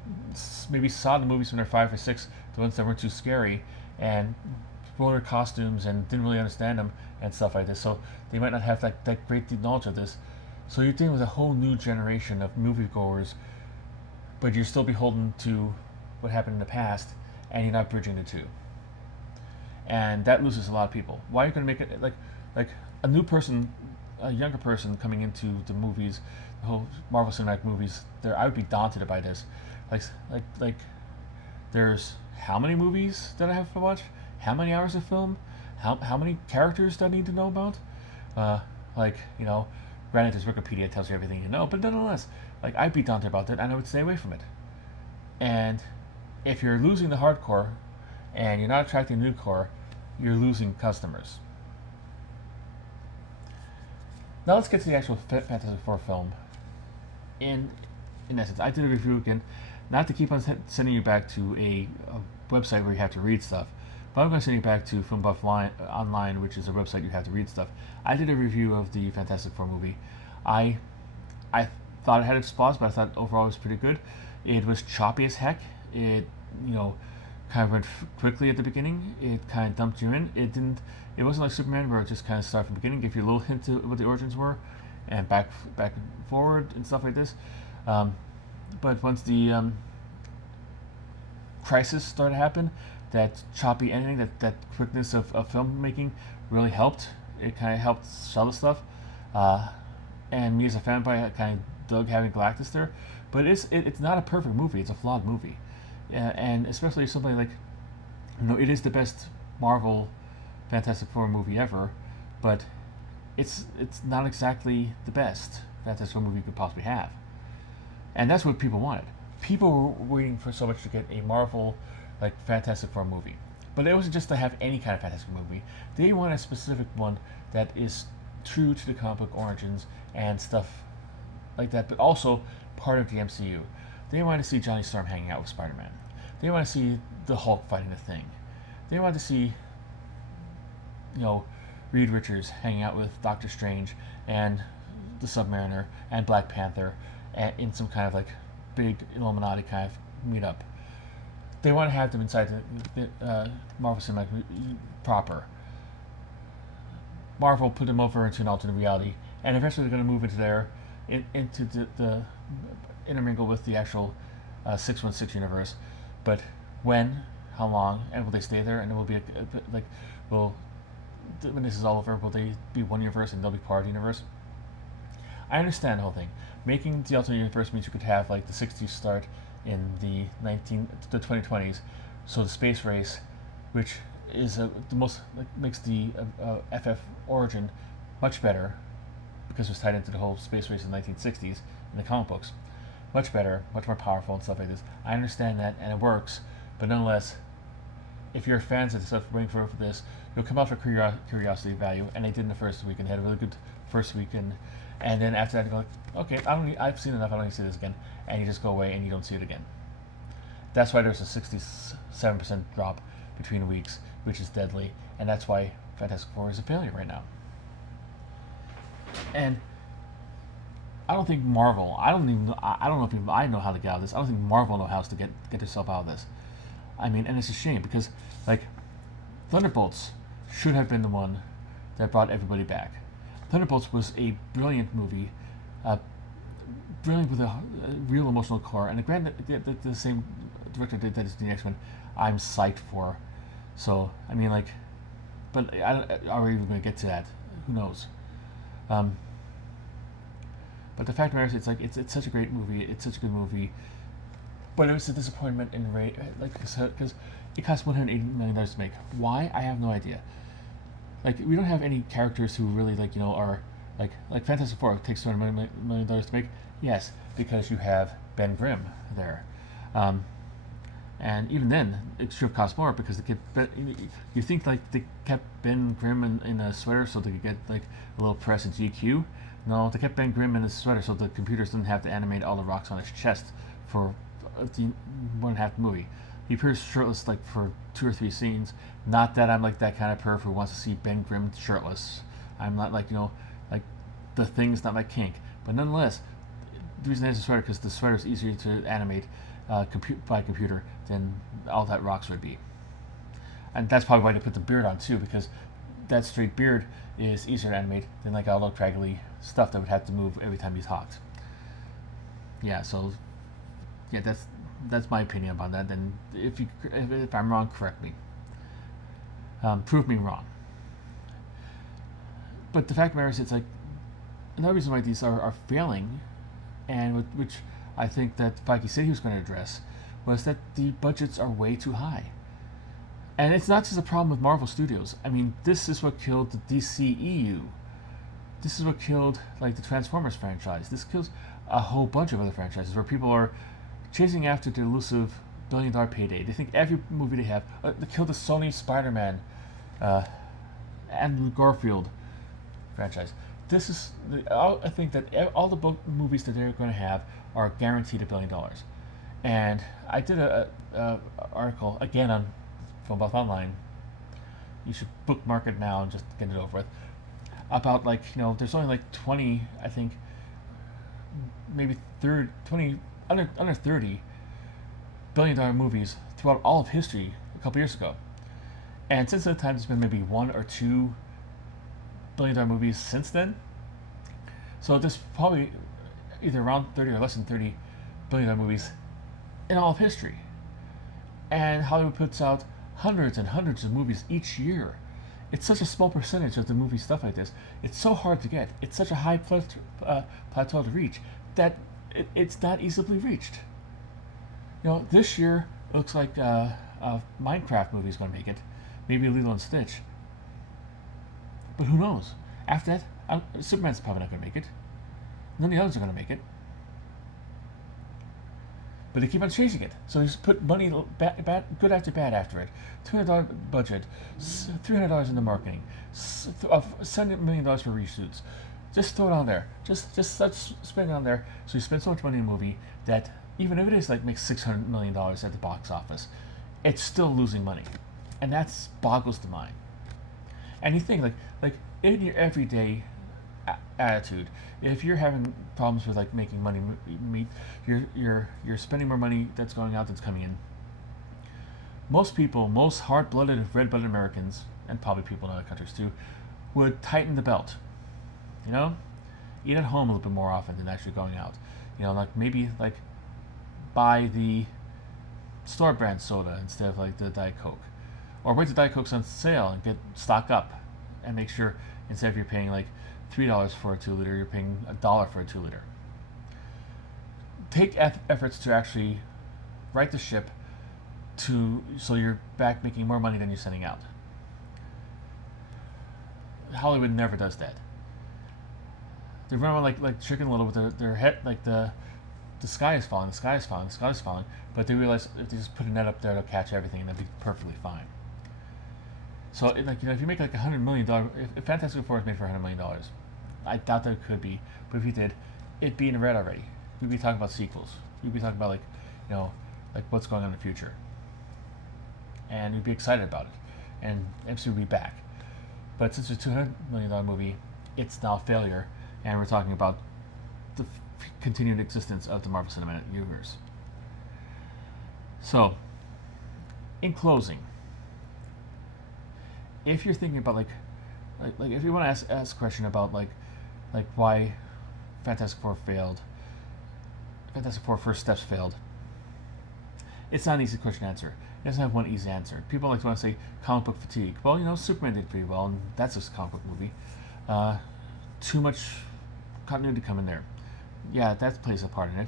maybe saw the movies when they're 5 or 6, the ones that weren't too scary, and roller costumes and didn't really understand them and stuff like this. So they might not have that great deep knowledge of this. So you're dealing with a whole new generation of moviegoers, but you're still beholden to what happened in the past, and you're not bridging the two. And that loses a lot of people. Why are you going to make it like a new person, a younger person coming into the movies, the whole Marvel Cinematic movies? I would be daunted by this. Like, there's how many movies that I have to watch? How many hours of film? How many characters do I need to know about? Granted, there's Wikipedia tells you everything you know, but nonetheless, I'd be daunted about that, and I would stay away from it. And if you're losing the hardcore, and you're not attracting new core, you're losing customers. Now let's get to the actual Fantastic Four film. In essence, I did a review again, not to keep on sending you back to a website where you have to read stuff, but I'm going to send you back to Film Buff Online, which is a website you have to read stuff. I did a review of the Fantastic Four movie. I thought it had its flaws, but I thought overall it was pretty good. It was choppy as heck. It kind of went quickly at the beginning. It kind of dumped you in. It wasn't like Superman where it just kind of started from the beginning, gave you a little hint to what the origins were, and back and forward and stuff like this. But once the crisis started to happen, that choppy ending, that quickness of filmmaking really helped. It kind of helped sell the stuff. Uh, and me as a fanboy, I kind of dug having Galactus there. But it's not a perfect movie. It's a flawed movie, and especially something like, it is the best Marvel Fantastic Four movie ever, but it's not exactly the best Fantastic Four movie you could possibly have, and that's what people wanted. People were waiting for so much to get a Marvel like Fantastic Four movie, but it wasn't just to have any kind of Fantastic movie. They want a specific one that is true to the comic book origins and stuff like that, but also part of the MCU. They want to see Johnny Storm hanging out with Spider-Man. They want to see the Hulk fighting the Thing. They want to see, Reed Richards hanging out with Doctor Strange and the Submariner and Black Panther in some kind of like big Illuminati kind of meetup. They want to have them inside the Marvel Cinematic proper. Marvel put them over into an alternate reality, and eventually they're going to move into into the intermingle with the actual 616 universe. But when, how long, and will they stay there? And it will be when this is all over, will they be one universe and they'll be part of the universe? I understand the whole thing. Making the alternate universe means you could have like the 60s start in the 2020s, so the space race, which is the most makes the FF origin much better because it was tied into the whole space race in the 1960s in the comic books. Much better, much more powerful and stuff like this. I understand that and it works, but nonetheless, if you're fans of the stuff waiting for this, you'll come out for curiosity value, and they did in the first weekend. They had a really good first weekend, and then after that, you go like, okay, I've seen enough. I don't need to see this again, and you just go away and you don't see it again. That's why there's a 67% drop between weeks, which is deadly, and that's why Fantastic Four is a failure right now. And I don't think Marvel. I don't know if I know how to get out of this. I don't think Marvel knows how to get themselves out of this. I mean, and it's a shame because like Thunderbolts should have been the one that brought everybody back. Thunderbolts was a brilliant movie, brilliant with a real emotional core, and granted, the same director that is the X-Men, I'm psyched for. So I mean, like, but are we even going to get to that? Who knows? But the fact of the matter is, it's such a great movie. It's such a good movie. But it was a disappointment in rate, like I said, because it cost $180 million to make. Why? I have no idea. Like, we don't have any characters who really are like Fantastic Four takes $200 million to make. Yes, because you have Ben Grimm there, and even then it should have cost more because you think like they kept Ben Grimm in a sweater so they could get like a little press and GQ. No, they kept Ben Grimm in a sweater so the computers didn't have to animate all the rocks on his chest for more than half the movie. He appears shirtless like for 2 or 3 scenes. Not that I'm like that kind of perv who wants to see Ben Grimm shirtless. I'm not like like the Thing's not my kink. But nonetheless, the reason there's a sweater because the sweater is easier to animate by computer than all that rocks would be. And that's probably why they put the beard on too, because that straight beard is easier to animate than like all the craggly stuff that would have to move every time he talked. Yeah, so yeah, that's my opinion about that. And if I'm wrong, correct me. Prove me wrong. But the fact of the matter is, it's like another reason why these are failing, and which I think that Feige said he was going to address, was that the budgets are way too high. And it's not just a problem with Marvel Studios. I mean, this is what killed the DCEU. This is what killed like the Transformers franchise. This kills a whole bunch of other franchises where people are chasing after the elusive billion-dollar payday. They think every movie they have. They killed the Sony Spider-Man and Garfield franchise. This is I think that all the movies that they're going to have are guaranteed $1 billion. And I did a article again on Filmbuff Online. You should bookmark it now and just get it over with. About there's only like 20, I think, maybe 20 under 30 billion-dollar movies throughout all of history a couple years ago. And since that time, there's been maybe 1 or 2 billion-dollar movies since then. So there's probably either around 30 or less than 30 billion-dollar movies in all of history. And Hollywood puts out hundreds and hundreds of movies each year. It's such a small percentage of the movie stuff like this. It's so hard to get. It's such a high plateau to reach that it's not easily reached. This year it looks like a Minecraft movie is going to make it. Maybe Lilo and Stitch. But who knows? After that, Superman's probably not going to make it. None of the others are going to make it. But they keep on chasing it. So they just put money, good after bad after it. $200 budget, $300 into marketing, $7 million for reshoots. Just throw it on there. Just start spending on there. So you spend so much money in a movie that even if it is makes $600 million at the box office, it's still losing money, and that boggles the mind. And you think like in your everyday attitude, if you're having problems with making money meet, you're spending more money that's going out that's coming in. Most people, most hard-blooded, red-blooded Americans, and probably people in other countries too, would tighten the belt. Eat at home a little bit more often than actually going out. Maybe buy the store brand soda instead of the Diet Coke, or wait till Diet Coke's on sale and stock up, and make sure instead of you're paying $3 for a 2-liter, you're paying $1 for a 2-liter. Take efforts to actually right the ship so you're back making more money than you're sending out. Hollywood never does that. They run around like Chicken Little with their head the sky is falling, the sky is falling, the sky is falling, but they realize if they just put a net up there, they'll catch everything and they'll be perfectly fine. So, if you make $100 million, if Fantastic Four is made for $100 million, I doubt that it could be, but if you did, it'd be in the red already. We'd be talking about sequels. We'd be talking about what's going on in the future, and we'd be excited about it, and MC would be back. But since it's a $200 million movie, it's now a failure, and we're talking about the continued existence of the Marvel Cinematic Universe. So, in closing, if you're thinking about if you want to ask a question about why Fantastic Four failed, Fantastic Four First Steps failed, it's not an easy question to answer. It doesn't have one easy answer. People want to say comic book fatigue. Well, Superman did pretty well, and that's a comic book movie. Too much continuity come in there. Yeah, that plays a part in it.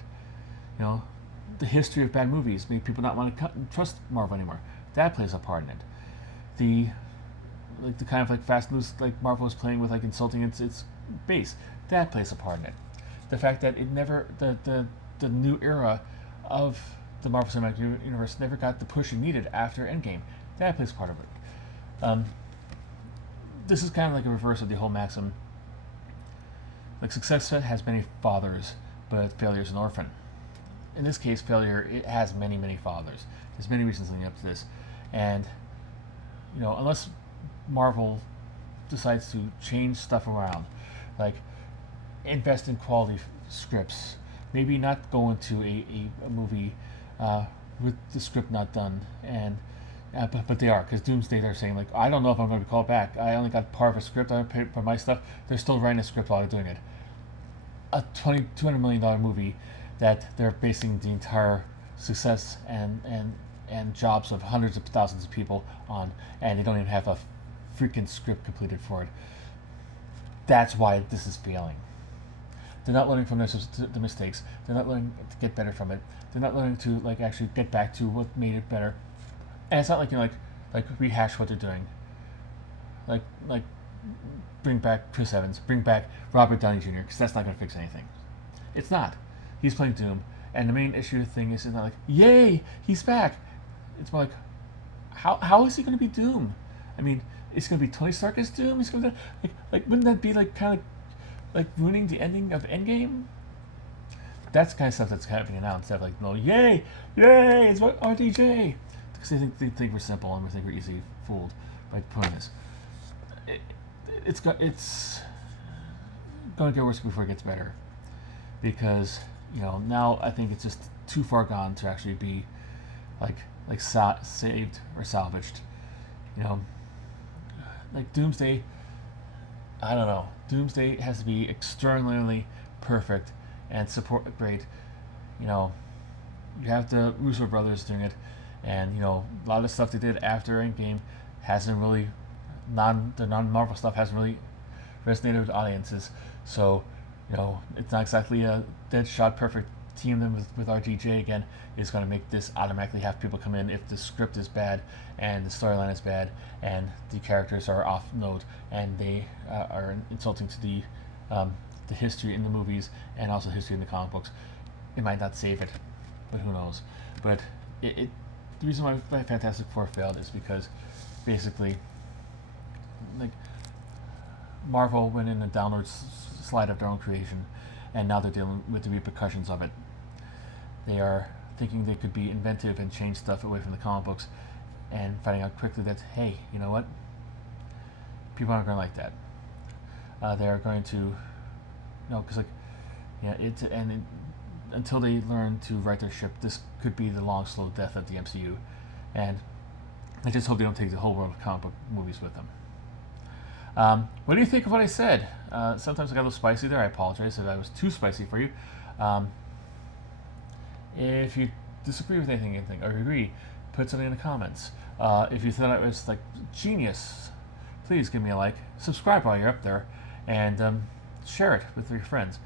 The history of bad movies made people not want to trust Marvel anymore. That plays a part in it. The kind of fast and loose Marvel is playing with insulting its base. That plays a part in it. The fact that it never the new era of the Marvel Cinematic Universe never got the push it needed after Endgame. That plays part of it. This is kind of a reverse of the whole maxim. Success has many fathers, but failure is an orphan. In this case, failure, it has many, many fathers. There's many reasons leading up to this. And, unless Marvel decides to change stuff around, invest in quality scripts, maybe not go into a movie with the script not done, and but they are, because Doomsday, they're saying I don't know if I'm going to be called back. I only got part of a script. I don't pay for my stuff. They're still writing a script while they're doing it. A $200 million movie that they're basing the entire success and jobs of hundreds of thousands of people on, and they don't even have a freaking script completed for it. That's why this is failing. They're not learning from the mistakes. They're not learning to get better from it. They're not learning to actually get back to what made it better. And it's not rehash what they're doing. Bring back Chris Evans, bring back Robert Downey Jr., because that's not going to fix anything. It's not. He's playing Doom, and the main issue thing is not yay, he's back. It's more how is he going to be Doom? I mean, it's going to be Tony Stark as Doom. He's going to wouldn't that be kind of ruining the ending of Endgame? That's the kind of stuff that's happening now, instead of no, yay, it's what RDJ, because they think we're simple and we think we're easily fooled by putting this. It's going to get worse before it gets better, because now I think it's just too far gone to actually be saved or salvaged. Doomsday, I don't know. Doomsday has to be extraordinarily perfect and support great. You have the Russo brothers doing it, And you know, a lot of the stuff they did after Endgame hasn't really the non-Marvel stuff hasn't really resonated with audiences. So, you know, it's not exactly a dead shot perfect team them with RDJ again is going to make this automatically have people come in if the script is bad and the storyline is bad and the characters are off note and they are insulting to the history in the movies and also history in the comic books. It might not save it, but who knows? But the reason why Fantastic Four failed is because basically, like, Marvel went in a downward slide of their own creation, and now they're dealing with the repercussions of it. They are thinking they could be inventive and change stuff away from the comic books, and finding out quickly that, hey, you know what? People aren't going to like that. They are going to, because like, yeah, until they learn to right their ship, this could be the long, slow death of the MCU, and I just hope they don't take the whole world of comic book movies with them. What do you think of what I said? Sometimes I got a little spicy there. I apologize if I was too spicy for you. If you disagree with anything or agree, put something in the comments. If you thought it was like genius, please give me a like. Subscribe while you're up there, and share it with your friends.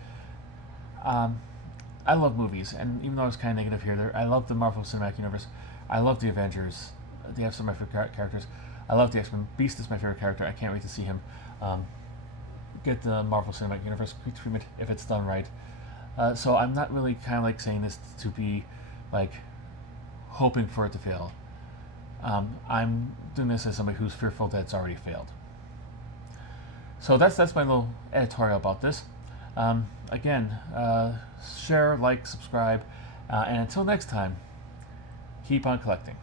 I love movies, and even though I was kind of negative here, I love the Marvel Cinematic Universe. I love the Avengers. They have some of my favorite characters. I love the X-Men. Beast is my favorite character. I can't wait to see him get the Marvel Cinematic Universe treatment if it's done right. So I'm not really kind of like saying this to be like hoping for it to fail. I'm doing this as somebody who's fearful that it's already failed. So that's my little editorial about this. Again, share, like, subscribe, and until next time, keep on collecting.